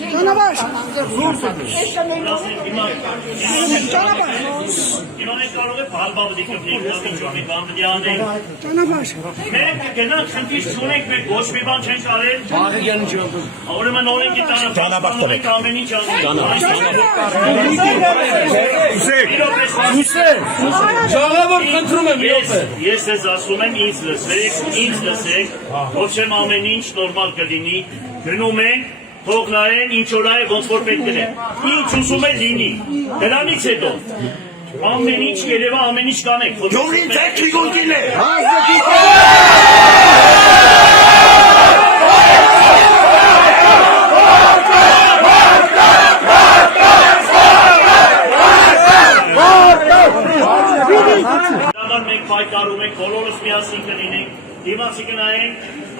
Canavar. Իմանե կարող է բալբալ դիքոթիկ, նավիճոնի բան դիանե։ Canavar. Մենք գնանք խնդիր չունենք, մենք ոչ մի բան չենք արել։ Բաղը գերն չի օգնում։ Ուրեմն օրենք Ճանապարհ տվեք։ ամեն ինչ անենք։ Ժողովուրդ խնդրում եմ յոթը։ Ես ես ասում եմ ինձ լսեք, ոչ եմ ամեն ինչ նորմալ կլինի, գնում ենք, թող նայեն, ինչ որ այ ոնց որ պետք է։ Ինչ ուզում է լինի։ Դրանից հետո ամեն ինչ երևա ամեն ինչ կանենք։ Գյումրին ձերքի գունկին է։ Դավան մենք պայքարում ենք, բոլորս միասին կլինենք, դիմացի կնայենք,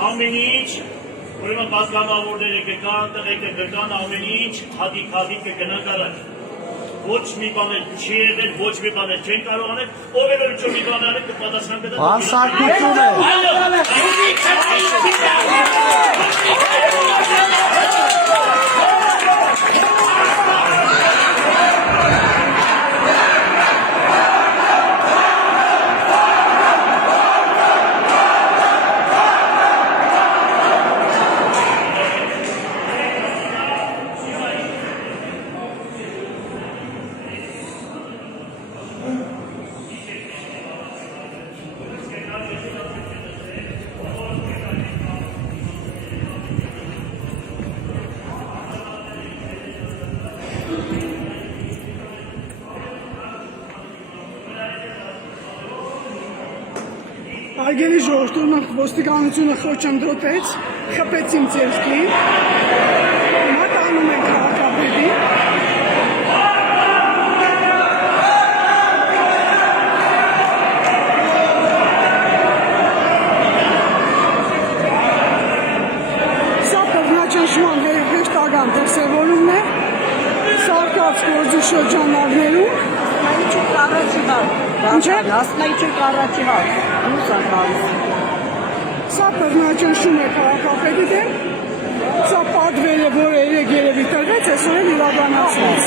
ամեն ինչ, ուրեմն բազմավորները կգան, տղեկը կգան, ամեն ինչ, հատիկ կգնանք առաջ։ Ոչ մի բան չի եղել, ոչ մի բան չեն կարող անել, ով է որ մի բան անել կպատասխան կտա։ Հասարակություն է։ Արգելի ժողովուրդը ոստիկանությունը խոչընդոտեց, խփեց իմ ձեռքին, հիմա տանում են քաղաքապետին։ Սա բռնաճնշման հեշտական դրսևորումն է, սարկած գործի շրջաններում։ Սա բռնաճնշում է քաղաքապետի դեմ, սա պատվեր է, որ երեկ երևի տրվեց, այսօր էլ իրականացվեց։